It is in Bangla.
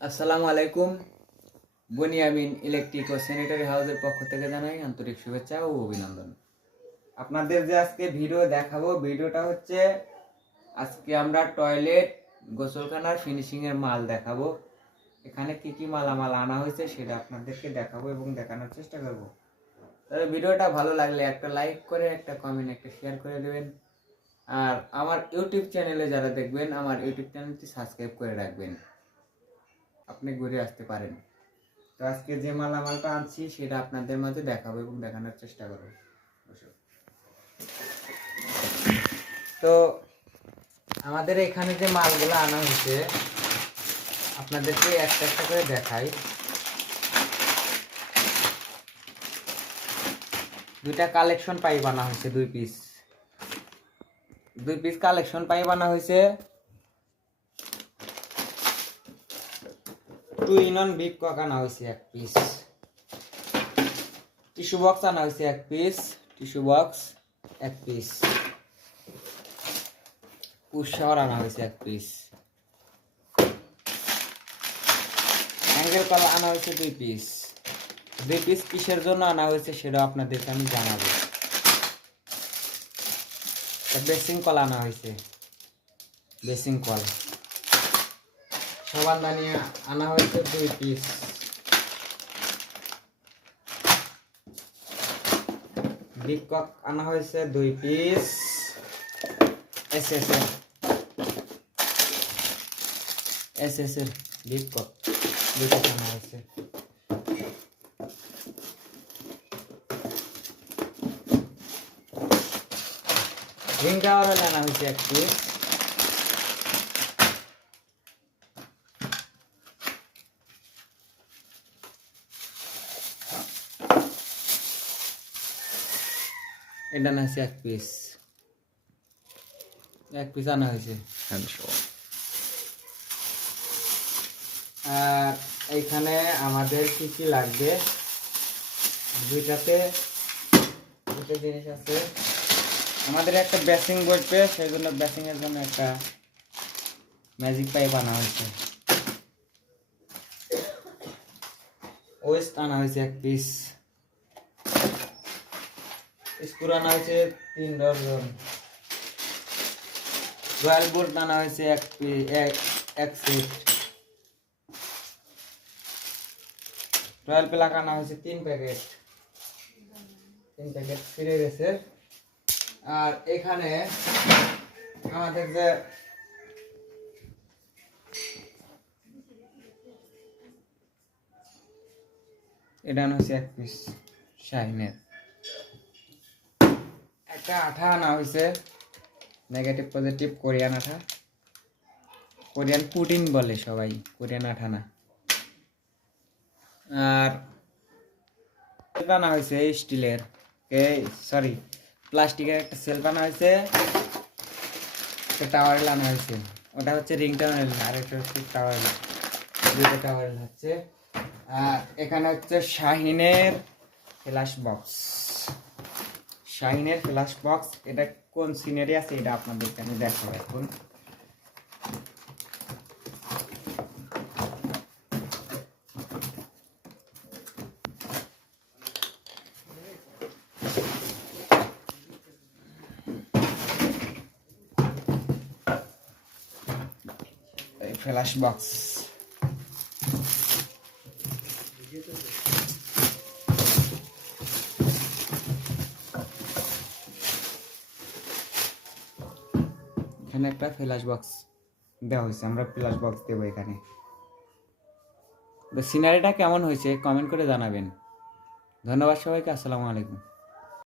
আসসালামু আলাইকুম। বুনিয়ামিন ইলেকট্রিক ও স্যানিটারি হাউসের পক্ষ থেকে জানাই আন্তরিক শুভেচ্ছা ও অভিনন্দন। আপনাদের যে আজকে ভিডিও দেখাবো, ভিডিওটা হচ্ছে আজকে আমরা টয়লেট গোসলখানার ফিনিশিংয়ের মাল দেখাবো। এখানে কি কি মালামাল আনা হয়েছে সেটা আপনাদেরকে দেখাবো এবং দেখানোর চেষ্টা করব। তবে ভিডিওটা ভালো লাগলে একটা লাইক করে, একটা কমেন্ট, একটা শেয়ার করে দেবেন। আর আমার ইউটিউব চ্যানেলে যারা দেখবেন, আমার ইউটিউব চ্যানেলটি সাবস্ক্রাইব করে রাখবেন, আপনি ঘুরে আসতে পারেন। তো আজকে যে মালামালটা আনছি সেটা আপনাদের মাঝে দেখাবো এবং দেখানোর চেষ্টা করবো। তো আমাদের এখানে যে মালগুলো আনা হয়েছে আপনাদেরকে একটা একটা করে দেখাই। দুইটা কালেকশন পাইপ আনা হয়েছে, দুই পিস কালেকশন পাইপ আনা হয়েছে। 2-in-1 বিগ কক আনা হয়েছে এক পিস। টিস্যু বক্স আনা হয়েছে এক পিস, এক পিস। পুশ শাওয়ার আনা হয়েছে এক পিস। অ্যাঙ্গেল কলা আনা হয়েছে দুই পিস। কিসের জন্য আনা হয়েছে সেটা আপনাদেরকে আমি জানাবো। বেসিং কল আনা হয়েছে, বেসিং কল। সাবানদানি আনা হয়েছে দুই পিস। বিগ কক আনা হয়েছে দুই পিস। এস এর বিগ কক দুই পিস আনা হয়েছে। রিং টাওয়ার আনা হয়েছে এক পিস। এটা আনা হয়েছে এক পিস আনা হয়েছে। আর এইখানে আমাদের কি কি লাগবে, দুইটা জিনিস আছে। আমাদের একটা বেসিং বসবে, সেই জন্য বেসিং এর জন্য একটা ম্যাজিক পাইপ আনা হয়েছে। ওয়েস্ট আনা হয়েছে এক পিস। স্ক্রু আনা হয়েছে 3 ডজন। রয়্যাল বোল্ট আনা হয়েছে এক সেট। রয়্যাল প্লাগ আনা হয়েছে 3 প্যাকেট ফিরে গেছে। আর এখানে আমাদের যে এটা আনা হয়েছে এক পিস শাইনের। একটা আঠা আনা হয়েছে, নেগেটিভ পজিটিভ কোরিয়ান আঠা, কোরিয়ান পুডিং বলে সবাই, কোরিয়ান আঠা না। আর আনা হয়েছে স্টিলের, প্লাস্টিকের একটা সেলফ আনা হয়েছে। একটা টাওয়ারেল আনা হয়েছে, ওটা হচ্ছে রিং টাওয়ারেল, আর একটা হচ্ছে টাওয়ারেল, দুটো টাওয়ারেল হচ্ছে। আর এখানে হচ্ছে শাহিনের ফ্ল্যাশ বক্স। এটা কোন সিনারি আছে এটা আপনাদেরকে আমি দেখাবো এখন। ফ্ল্যাশ বক্স এখানে একটা ফ্ল্যাশ বক্স দেওয়া হয়েছে, আমরা ফ্ল্যাশ বক্স দেবো এখানে। তো সিনারিটা কেমন হয়েছে কমেন্ট করে জানাবেন। ধন্যবাদ সবাইকে, আসসালামু আলাইকুম।